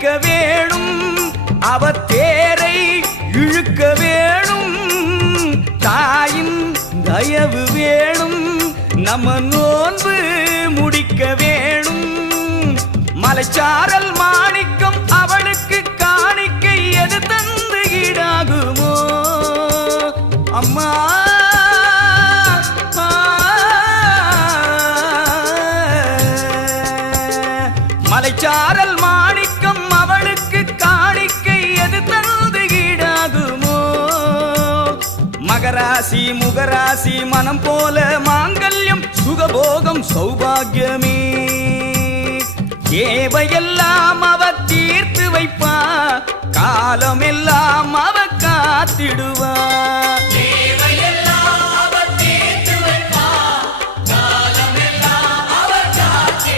முடிக்க வேணும், அவ தேரை இழுக்க வேணும், தாயின் தயவு வேணும், நம்ம நோன்பு முடிக்க வேணும். மலைச்சாரல் மாணிக்கம் அவளுக்கு காணிக்கை எது தந்து ஈடாகுமோ அம்மா. மலைச்சாரல் மாணிக்கம் அவளுக்கு காணிக்கை எது தந்து ஈடாகுமோ. மகராசி முகராசி மனம் போல மாங்கல்யம் சுகபோகம் சௌபாகியமே. தேவையெல்லாம் அவ தீர்த்து வைப்பா, காலமெல்லாம் அவ காத்திடுவா.